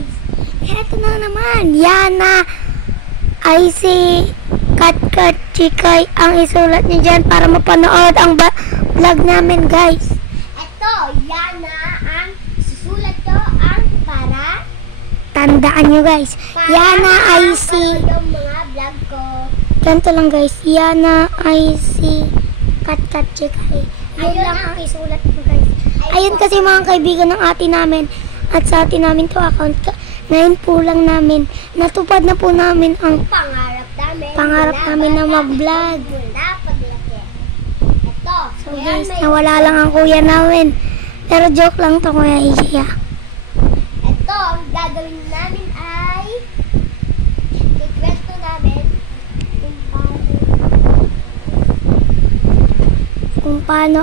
guys. Eto na naman. Yana ay si Kat Chikay ang isulat niyo dyan para mapanood ang vlog namin guys. Eto, Yana ang susulat ko ang para Tandaan nyo guys. Yana ay si yung mga vlog ko. ganito lang guys. Yana ay si Kat Chikay. Yun lang ang isulat mo guys. Ayun kasi mga kaibigan ng ate namin at sa ate namin to account. Ngayon po lang namin natupad na po namin ang pangarap namin na mag-vlog. Ito. So guys, nawala lang ang kuya namin. Pero joke lang to kuya Iya. Ito, ang gagawin namin ay ikwento namin Kung paano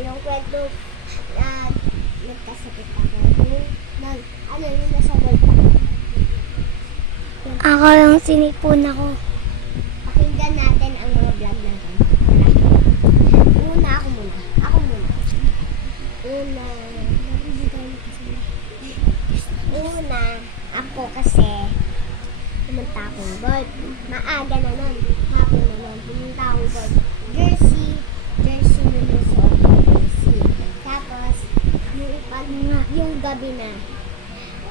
yung kwento na nagkasakit ako. Yung nasa balta. ako yung sinipon ako. Pakinggan natin ang mga vlog natin. Ako muna. Ako kasi pumunta akong golf. Maaga na nun. Hapon na nun. Pumunta akong golf. Jersey na nasuot ko. Jersey. Tapos, yung gabi na,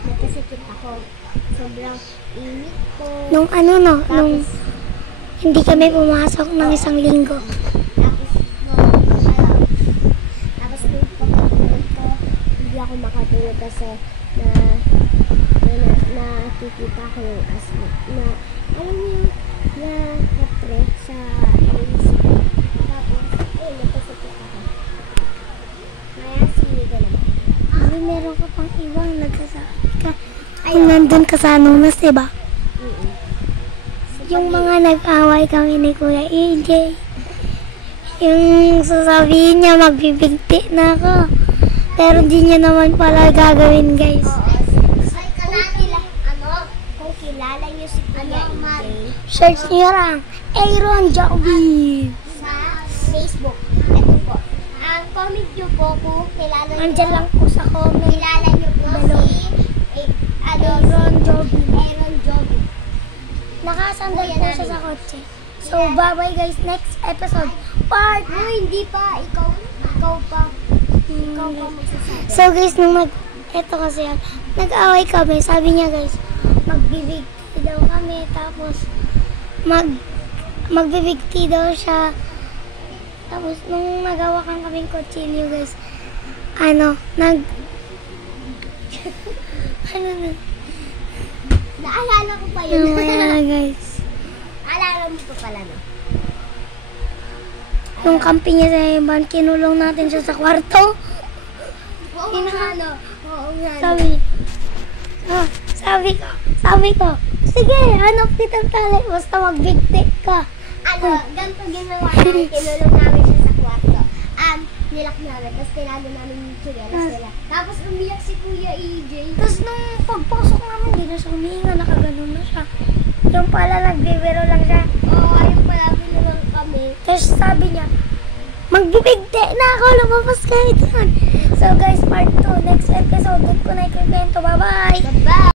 nagkasakit ako. Sobrang init ko. Nung nung hindi kami pumasok ng isang linggo. Tapos nung pagkatulog ko, hindi ako makatulog kasi nakikita ko yung asma. Alam niyo, na-trek sa AC. Tapos, nagkasakit ako. Kaya siniga naman. Kasi meron ka pang ibang nagkasakit ka. Kung nandun ka sa Anunas, diba? Yung mga nag-away kami ni Kuya AJ. Yung sasabihin niya, magbibigti na ako. Pero di niya naman pala gagawin, guys. Kung kilala niyo si Kuya AJ Search niyo lang, Aaron Joby. sa Facebook. Ito po. Ang comment niyo po kung kilala niyo. Andyan lang po sa comment. Kilala niyo po si Aaron Joby. Aaron Joby. Nakasandal po siya sa kotse. So, bye-bye guys. Next episode, part. Hindi pa. Ikaw pa magsasabi. So guys, eto kasi yan, nag-away kami. Sabi niya guys, magbibigti daw kami. Tapos, magbibigti daw siya. Tapos, nung nagawakan kaming kutsilyo guys, Naalala ko pa yun. Nawala guys. Naalala mo pa pala, no? Nung kampi niya sa iban, kinulong natin siya sa kwarto. Oo nga, no? Sabi ko, sige, hanap kitang tali, basta magbigti ka. Ganito ginawa namin, kinulong namin siya sa kwarto. Nilak namin, tapos tinago namin yung chinelas nila. Tapos umiyak si Kuya AJ. Tapos nung pagpasok namin, hindi na siya humihinga, nakaganon na siya. Yung pala, nagbibiro lang siya. Oo, ayun pala, pinulong kami. Tapos sabi niya, magbibigti na ako, lumabas kayo dyan. So guys, part 2, next episode, doon ko na ikikwento. Bye-bye! Bye-bye!